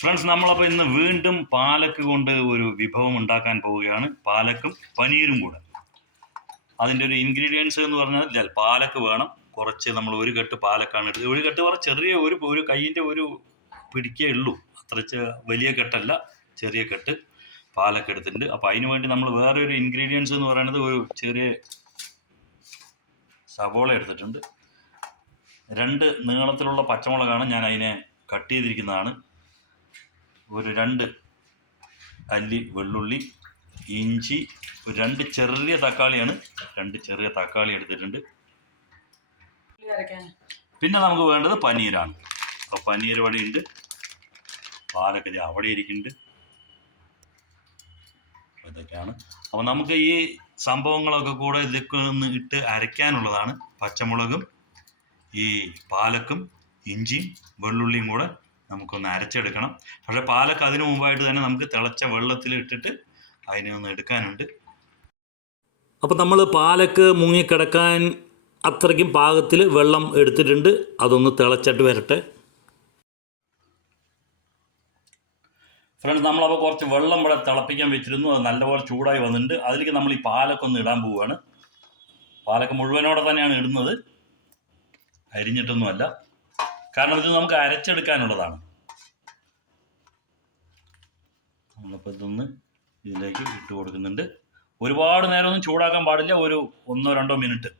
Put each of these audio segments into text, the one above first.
Friends നമ്മളപ്പോൾ ഇന്ന് വീണ്ടും പാലക്ക് കൊണ്ട് ഒരു വിഭവം ഉണ്ടാക്കാൻ പോവുകയാണ്. പാലക്കും പനീരും കൂടെ. അതിന്റെ ഒരു ഇൻഗ്രീഡിയൻസ് എന്ന് പറഞ്ഞാൽ പാലക്ക് വേണം. കുറച്ച് നമ്മൾ ഒരു കെട്ട് പാലക്കാണ് എടുത്തത്. ഒരു കെട്ട് പറഞ്ഞാൽ ചെറിയ ഒരു ഒരു കയ്യിന്റെ ഒരു പിടിക്കേ ഉള്ളൂ. അത്ര വലിയ കെട്ടല്ല ചെറിയ കെട്ട് പാലക്ക് എടുത്തിട്ടുണ്ട്. അപ്പോൾ അതിന് വേണ്ടി നമ്മൾ വേറെ ഒരു ഇൻഗ്രീഡിയൻസ് എന്ന് പറയുന്നത് ഒരു ചെറിയ സവോള എടുത്തിട്ടുണ്ട്. രണ്ട് നീളത്തിലുള്ള പച്ചമുളകാണ് ഞാൻ അതിനെ കട്ട് ചെയ്തിരിക്കുന്നതാണ്. ഒരു രണ്ട് അല്ലി വെള്ളുള്ളി ഇഞ്ചി ഒരു രണ്ട് ചെറിയ തക്കാളിയാണ്. രണ്ട് ചെറിയ തക്കാളി എടുത്തിട്ടുണ്ട്. പിന്നെ നമുക്ക് വേണ്ടത് പനീരാണ്. അപ്പോൾ പനീർ ഇവിടെ ഉണ്ട് പാലക്കരി അവിടെ ഇരിക്കുന്നുണ്ട്. ഇതൊക്കെയാണ്. അപ്പോൾ നമുക്ക് ഈ സംഭവങ്ങളൊക്കെ കൂടെ ഇതൊക്കെ ഒന്ന് ഇട്ട് അരയ്ക്കാനുള്ളതാണ് പച്ചമുളകും ഈ പാലക്കും ഇഞ്ചിയും വെള്ളുള്ളിയും കൂടെ നമുക്കൊന്ന് അരച്ചെടുക്കണം. പക്ഷേ പാലൊക്കെ അതിനു മുമ്പായിട്ട് തന്നെ നമുക്ക് തിളച്ച വെള്ളത്തിൽ ഇട്ടിട്ട് അതിനെ ഒന്ന് എടുക്കാനുണ്ട്. അപ്പോൾ നമ്മൾ പാലക്ക് മുങ്ങിക്കിടക്കാൻ അത്രയ്ക്കും പാകത്തിൽ വെള്ളം എടുത്തിട്ടുണ്ട്. അതൊന്ന് തിളച്ചിട്ട് വരട്ടെ. ഫ്രണ്ട്സ് നമ്മളപ്പോൾ കുറച്ച് വെള്ളം ഇവിടെ തിളപ്പിക്കാൻ വെച്ചിരുന്നു. അത് നല്ലപോലെ ചൂടായി വന്നിട്ടുണ്ട്. അതിലേക്ക് നമ്മൾ ഈ പാലൊക്കെ ഒന്ന് ഇടാൻ പോവുകയാണ് പാലൊക്കെ മുഴുവനോടെ തന്നെയാണ് ഇടുന്നത്. അരിഞ്ഞിട്ടൊന്നുമല്ല. കാരണം ഇത് നമുക്ക് അരച്ചെടുക്കാനുള്ളതാണ്. നമ്മളിപ്പോൾ ഇതൊന്ന് ഇതിലേക്ക് ഇട്ട് കൊടുക്കുന്നുണ്ട്. ഒരുപാട് നേരമൊന്നും ചൂടാക്കാൻ പാടില്ല. ഒരു ഒന്നോ രണ്ടോ മിനിറ്റ്.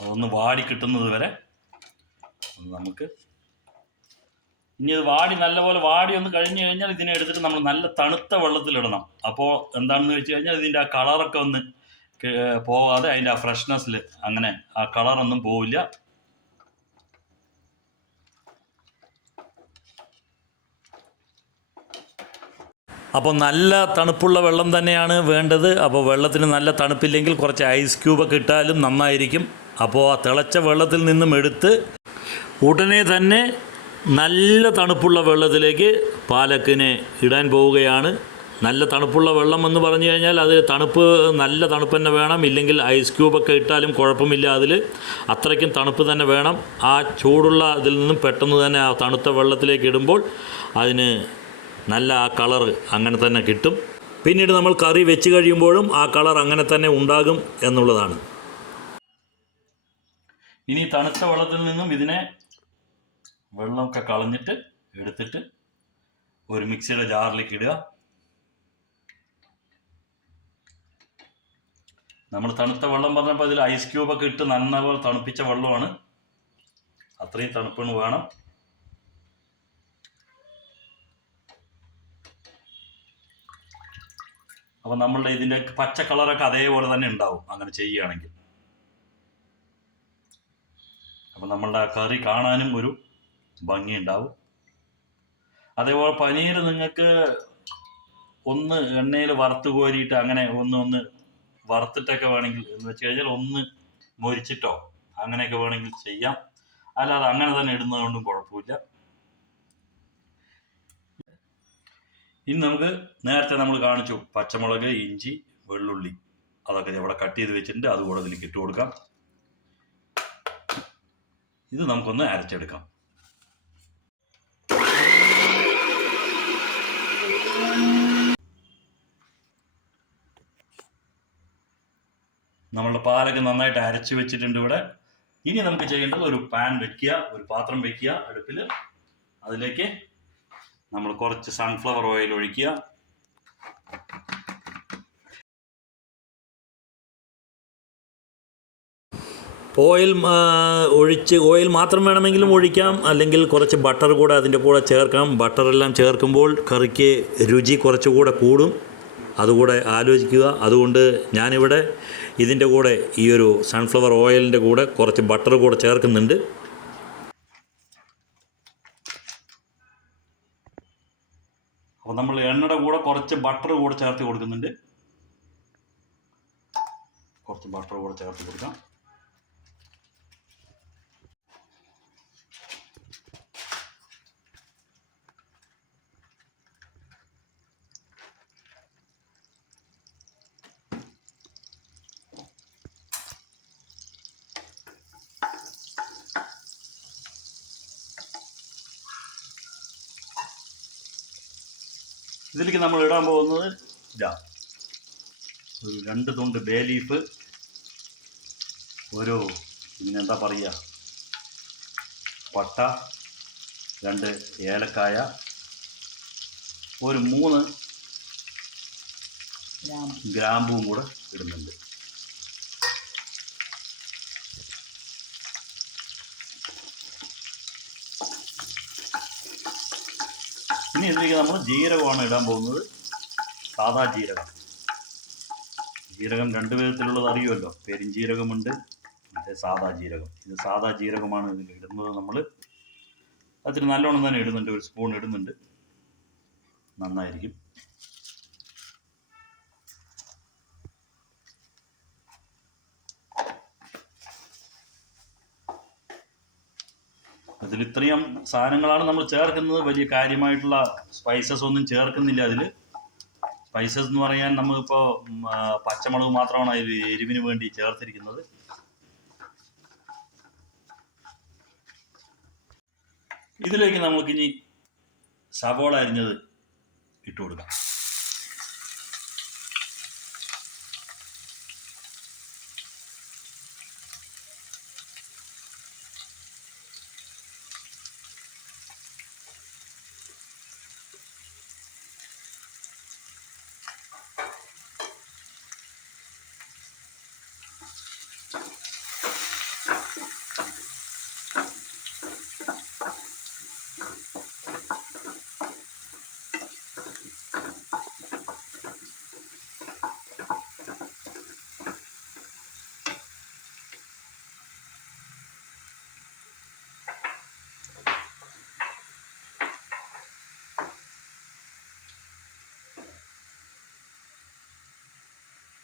അതൊന്ന് വാടി കിട്ടുന്നത് വരെ നമുക്ക് ഇനി അത് വാടി നല്ലപോലെ വാടി ഒന്ന് കഴിഞ്ഞു കഴിഞ്ഞാൽ ഇതിനെ എടുത്തിട്ട് നമ്മൾ നല്ല തണുത്ത വെള്ളത്തിലിടണം. അപ്പോൾ എന്താണെന്ന് വെച്ച് കഴിഞ്ഞാൽ ഇതിന്റെ ആ കളറൊക്കെ ഒന്ന് പോവാതെ അതിന്റെ ആ ഫ്രഷ്നെസ്സിൽ അങ്ങനെ ആ കളറൊന്നും പോവില്ല. അപ്പോൾ നല്ല തണുപ്പുള്ള വെള്ളം തന്നെയാണ് വേണ്ടത്. അപ്പോൾ വെള്ളത്തിന് നല്ല തണുപ്പില്ലെങ്കിൽ കുറച്ച് ഐസ് ക്യൂബൊക്കെ ഇട്ടാലും നന്നായിരിക്കും. അപ്പോൾ ആ തിളച്ച വെള്ളത്തിൽ നിന്നും എടുത്ത് ഉടനെ തന്നെ നല്ല തണുപ്പുള്ള വെള്ളത്തിലേക്ക് പാലക്കിനെ ഇടാൻ പോവുകയാണ്. നല്ല തണുപ്പുള്ള വെള്ളം എന്ന് പറഞ്ഞു കഴിഞ്ഞാൽ അതിൽ തണുപ്പ് നല്ല തണുപ്പ് തന്നെ വേണം. ഇല്ലെങ്കിൽ ഐസ് ക്യൂബൊക്കെ ഇട്ടാലും കുഴപ്പമില്ല അതിൽ. അത്രയ്ക്കും തണുപ്പ് തന്നെ വേണം. ആ ചൂടുള്ള ഇതിൽ നിന്നും പെട്ടെന്ന് തന്നെ ആ തണുത്ത വെള്ളത്തിലേക്ക് ഇടുമ്പോൾ അതിന് നല്ല ആ കളർ അങ്ങനെ തന്നെ കിട്ടും. പിന്നീട് നമ്മൾ കറി വെച്ച് കഴിയുമ്പോഴും ആ കളർ അങ്ങനെ തന്നെ ഉണ്ടാകും എന്നുള്ളതാണ്. ഇനി തണുത്ത വെള്ളത്തിൽ നിന്നും ഇതിനെ വെള്ളമൊക്കെ കളഞ്ഞിട്ട് എടുത്തിട്ട് ഒരു മിക്സിയുടെ ജാറിലേക്ക് ഇടുക. നമ്മൾ തണുത്ത വെള്ളം പറഞ്ഞപ്പോൾ അതിൽ ഐസ് ക്യൂബൊക്കെ ഇട്ട് നന്നപോലെ തണുപ്പിച്ച വെള്ളമാണ്. അത്രയും തണുപ്പിന് വേണം. അപ്പം നമ്മളുടെ ഇതിന്റെ പച്ച കളറൊക്കെ അതേപോലെ തന്നെ ഉണ്ടാവും അങ്ങനെ ചെയ്യുകയാണെങ്കിൽ. അപ്പം നമ്മളുടെ കറി കാണാനും ഒരു ഭംഗി ഉണ്ടാവും അതേപോലെ പനീർ നിങ്ങൾക്ക് ഒന്ന് എണ്ണയിൽ വറുത്ത് കോരിയിട്ട് അങ്ങനെ ഒന്ന് ഒന്ന് വറുത്തിട്ടൊക്കെ വേണമെങ്കിൽ എന്ന് വെച്ച് കഴിഞ്ഞാൽ ഒന്ന് മൊരിച്ചിട്ടോ അങ്ങനെയൊക്കെ വേണമെങ്കിൽ ചെയ്യാം. അല്ലാതെ അങ്ങനെ തന്നെ ഇടുന്നത് കൊണ്ടും കുഴപ്പമില്ല. ഇനി നമുക്ക് നേരത്തെ നമ്മൾ കാണിച്ചു പച്ചമുളക് ഇഞ്ചി വെള്ളുള്ളി. അതൊക്കെ ഇവിടെ കട്ട് ചെയ്ത് വെച്ചിട്ടുണ്ട്. അതുകൂടെ ഇതിലേക്ക് ഇട്ട് കൊടുക്കാം. ഇത് നമുക്കൊന്ന് അരച്ചെടുക്കാം. നമ്മളുടെ പാലൊക്കെ നന്നായിട്ട് അരച്ച് വെച്ചിട്ടുണ്ട് ഇവിടെ. ഇനി നമുക്ക് ചെയ്യേണ്ടത് ഒരു പാൻ വെക്കുക ഒരു പാത്രം വെക്കുക അടുപ്പിൽ അതിലേക്ക് നമ്മൾ കുറച്ച് സൺഫ്ലവർ ഓയിൽ ഒഴിക്കുക. ഓയിൽ ഒഴിച്ച് ഓയിൽ മാത്രം വേണമെങ്കിലും ഒഴിക്കാം. അല്ലെങ്കിൽ കുറച്ച് ബട്ടർ കൂടെ അതിന്റെ കൂടെ ചേർക്കാം. ബട്ടറെല്ലാം ചേർക്കുമ്പോൾ കറിക്ക് രുചി കുറച്ചുകൂടെ കൂടും. അതുകൂടെ ആലോചിക്കുക. അതുകൊണ്ട് ഞാനിവിടെ ഇതിന്റെ കൂടെ ഈ ഒരു സൺഫ്ലവർ ഓയിലിന്റെ കൂടെ കുറച്ച് ബട്ടർ കൂടെ ചേർക്കുന്നുണ്ട്. അപ്പോൾ നമ്മൾ എണ്ണയുടെ കൂടെ കുറച്ച് ബട്ടർ കൂടെ ചേർത്ത് കൊടുക്കുന്നുണ്ട്. കുറച്ച് ബട്ടർ കൂടെ ചേർത്ത് കൊടുക്കാം. ഇതിലേക്ക് നമ്മൾ ഇടാൻ പോകുന്നത് ഇതാ. ഒരു രണ്ട് തുണ്ട് ബേ ലീഫ്. ഒരു ഇതിനെന്താ പറയുക? പട്ട രണ്ട് ഏലക്കായ ഒരു മൂന്ന് ഗ്രാം ഗ്രാമ്പും കൂടെ ഇടുന്നുണ്ട്. ഇനി ഇതിലേക്ക് നമ്മൾ ജീരകമാണ് ഇടാൻ പോകുന്നത്. സാധാ ജീരകം. ജീരകം രണ്ട് വിധത്തിലുള്ളത് അറിയുമല്ലോ. പെരിഞ്ജീരകമുണ്ട് മറ്റേ സാധാ ജീരകം. ഇത് സാധാ ജീരകമാണ് ഇതിൽ ഇടുന്നത് നമ്മൾ അതിന് നല്ലോണം തന്നെ ഇടുന്നുണ്ട് ഒരു സ്പൂൺ ഇടുന്നുണ്ട്. നന്നായിരിക്കും. അതിൽ ഇത്രയും സാധനങ്ങളാണ് നമ്മൾ ചേർക്കുന്നത്. വലിയ കാര്യമായിട്ടുള്ള സ്പൈസസ് ഒന്നും ചേർക്കുന്നില്ല അതിൽ. സ്പൈസസ് എന്ന് പറയാൻ നമ്മളിപ്പോൾ പച്ചമുളക് മാത്രമാണ് അതിൽ എരിവിന് വേണ്ടി ചേർത്തിരിക്കുന്നത്. ഇതിലേക്ക് നമുക്കിനി സവോള അരിഞ്ഞത് ഇട്ട് കൊടുക്കാം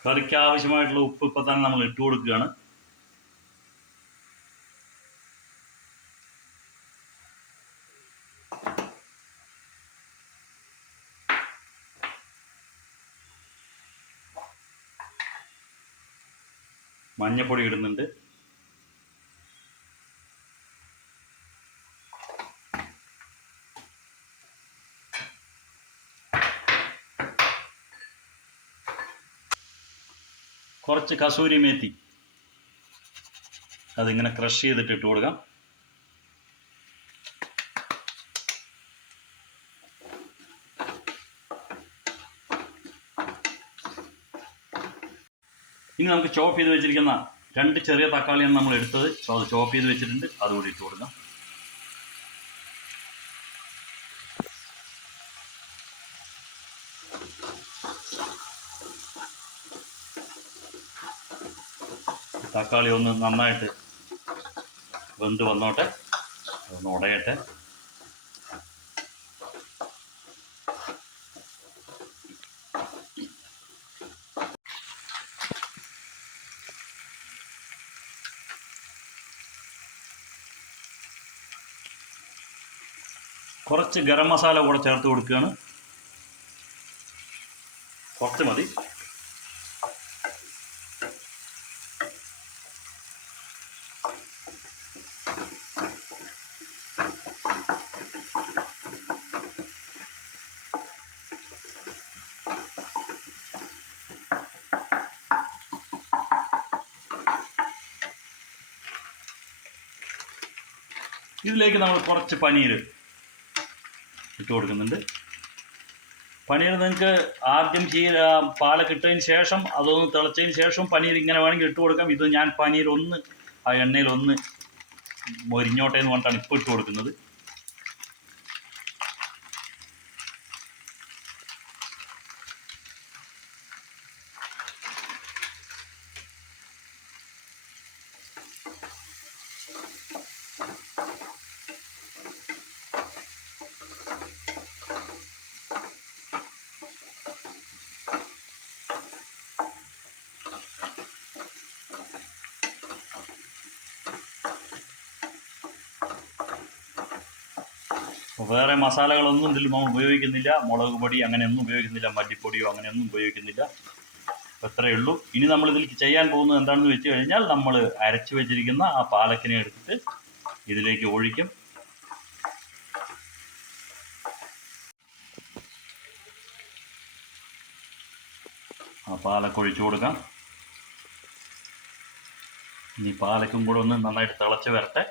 കറിക്ക് ആവശ്യമായിട്ടുള്ള ഉപ്പ് ഇപ്പം തന്നെ നമ്മൾ ഇട്ട് കൊടുക്കുകയാണ്. മഞ്ഞപ്പൊടി ഇടുന്നുണ്ട്. കുറച്ച് കസൂരി മേത്തി അതിങ്ങനെ ക്രഷ് ചെയ്തിട്ട് ഇട്ട് കൊടുക്കാം. ഇനി നമുക്ക് ചോപ്പ് ചെയ്ത് വെച്ചിരിക്കുന്ന രണ്ട് ചെറിയ തക്കാളിയാണ് നമ്മൾ എടുത്തത് സോ അത് ചോപ്പ് ചെയ്ത് വെച്ചിട്ടുണ്ട്. അതുകൂടി ഇട്ട് കൊടുക്കാം. തക്കാളി ഒന്ന് നന്നായിട്ട് വെന്ത് വന്നോട്ടെ. ഒന്ന് ഉടയട്ടെ. കുറച്ച് ഗരം മസാല കൂടെ ചേർത്ത് കൊടുക്കുകയാണ്. കുറച്ച് മതി. ഇതിലേക്ക് നമ്മൾ കുറച്ച് പനീർ ഇട്ട് കൊടുക്കുന്നുണ്ട്. പനീർ നിങ്ങൾക്ക് ആദ്യം ചീര പാലൊക്കെ ഇട്ടതിന് ശേഷം അതൊന്ന് തിളച്ചതിന് ശേഷം പനീർ ഇങ്ങനെ വേണമെങ്കിൽ ഇട്ട് കൊടുക്കാം. ഇത് ഞാൻ പനീർ ഒന്ന് ആ എണ്ണയിൽ ഒന്ന് മൊരിഞ്ഞോട്ടേന്ന് പറഞ്ഞിട്ടാണ് ഇപ്പോൾ ഇട്ട് കൊടുക്കുന്നത്. വേറെ മസാലകളൊന്നും ഇതിൽ നമ്മൾ ഉപയോഗിക്കുന്നില്ല. മുളക് പൊടി അങ്ങനെയൊന്നും ഉപയോഗിക്കുന്നില്ല. മല്ലിപ്പൊടിയോ അങ്ങനെയൊന്നും ഉപയോഗിക്കുന്നില്ല. അത്രയേ ഉള്ളൂ. ഇനി നമ്മൾ ഇതിൽ ചെയ്യാൻ പോകുന്നത് എന്താണെന്ന് വെച്ച് കഴിഞ്ഞാൽ നമ്മൾ അരച്ച് വെച്ചിരിക്കുന്ന ആ പാലക്കിനെ എടുത്തിട്ട് ഇതിലേക്ക് ഒഴിക്കും. ആ പാലൊക്കെ ഒഴിച്ചു കൊടുക്കാം. ഇനി പാലക്കും കൂടെ ഒന്ന് നന്നായിട്ട് തിളച്ച് വരട്ടെ.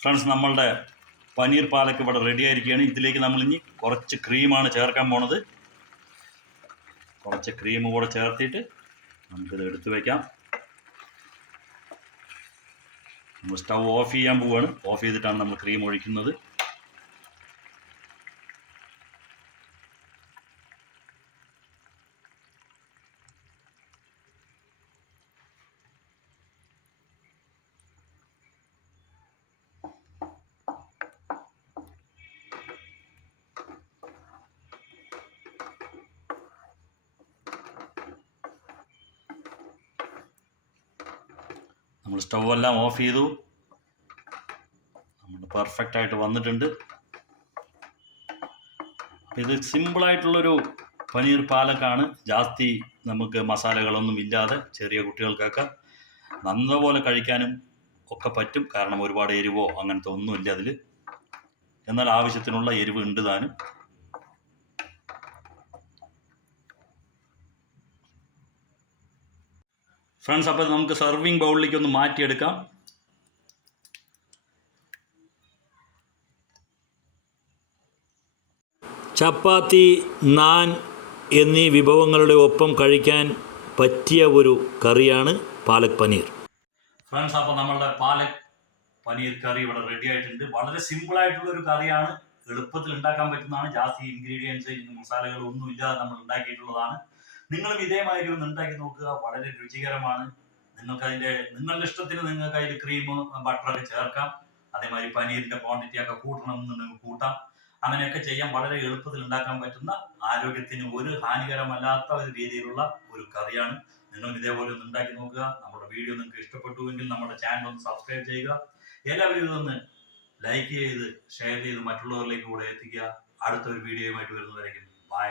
ഫ്രണ്ട്സ് നമ്മളുടെ പനീർ പാലക്ക് ഇവിടെ റെഡി ആയിരിക്കുകയാണ്. ഇതിലേക്ക് നമ്മൾ ഇനി കുറച്ച് ക്രീമാണ് ചേർക്കാൻ പോണത്. കുറച്ച് ക്രീം കൂടെ ചേർത്തിട്ട് നമുക്കിത് എടുത്തു വയ്ക്കാം നമ്മൾ സ്റ്റൗ ഓഫ് ചെയ്യാൻ പോവുകയാണ് ഓഫ് ചെയ്തിട്ടാണ് നമ്മൾ ക്രീം ഒഴിക്കുന്നത്. നമ്മൾ സ്റ്റൗ എല്ലാം ഓഫ് ചെയ്തു. നമ്മൾ പെർഫെക്റ്റ് ആയിട്ട് വന്നിട്ടുണ്ട്. ഇത് സിമ്പിളായിട്ടുള്ളൊരു പനീർ പാലക്കാണ്. ജാസ്തി നമുക്ക് മസാലകളൊന്നും ഇല്ലാതെ ചെറിയ കുട്ടികൾക്കൊക്കെ നന്നപോലെ കഴിക്കാനും ഒക്കെ പറ്റും. കാരണം ഒരുപാട് എരിവോ അങ്ങനത്തെ ഒന്നുമില്ല അതിൽ എന്നാൽ ആവശ്യത്തിനുള്ള എരിവ് ഉണ്ട് താനും. ഫ്രണ്ട്സ് അപ്പോൾ നമുക്ക് സെർവിങ് ബൗളിലേക്ക് ഒന്ന് മാറ്റിയെടുക്കാം. ചപ്പാത്തി നാൻ എന്നീ വിഭവങ്ങളുടെ ഒപ്പം കഴിക്കാൻ പറ്റിയ ഒരു കറിയാണ് പാലക് പനീർ. ഫ്രണ്ട്സ് അപ്പോൾ നമ്മളുടെ പാലക് പനീർ കറി ഇവിടെ റെഡി ആയിട്ടുണ്ട്. വളരെ സിമ്പിൾ ആയിട്ടുള്ള ഒരു കറിയാണ്. എളുപ്പത്തിൽ ഉണ്ടാക്കാൻ പറ്റുന്നതാണ്. ജാസ്തി ഇൻഗ്രീഡിയൻസ് മസാലകൾ ഒന്നും ഇല്ലാതെ നമ്മൾ ഉണ്ടാക്കിയിട്ടുള്ളതാണ്. നിങ്ങളും ഇതേമാതിരി ഉണ്ടാക്കി നോക്കുക. വളരെ രുചികരമാണ്. നിങ്ങൾക്ക് അതിന്റെ നിങ്ങളുടെ ഇഷ്ടത്തിന് നിങ്ങൾക്ക് അതിൽ ക്രീം ബട്ടറൊക്കെ ചേർക്കാം. അതേമാതിരി പനീറിന്റെ ക്വാണ്ടിറ്റി ഒക്കെ കൂട്ടണം എന്നുണ്ടെങ്കിൽ കൂട്ടാം. അങ്ങനെയൊക്കെ ചെയ്യാൻ വളരെ എളുപ്പത്തിൽ ഉണ്ടാക്കാൻ പറ്റുന്ന ആരോഗ്യത്തിന് ഒരു ഹാനികരമല്ലാത്ത ഒരു രീതിയിലുള്ള ഒരു കറിയാണ്. നിങ്ങൾ ഇതേപോലെ ഒന്ന് ഉണ്ടാക്കി നോക്കുക. നമ്മുടെ വീഡിയോ നിങ്ങൾക്ക് ഇഷ്ടപ്പെട്ടുവെങ്കിൽ നമ്മുടെ ചാനൽ ഒന്ന് സബ്സ്ക്രൈബ് ചെയ്യുക. എല്ലാവരും ഇതൊന്ന് ലൈക്ക് ചെയ്ത് ഷെയർ ചെയ്ത് മറ്റുള്ളവരിലേക്ക് കൂടെ എത്തിക്കുക. അടുത്തൊരു വീഡിയോയുമായിട്ട് വരുന്നതായിരിക്കും ബൈ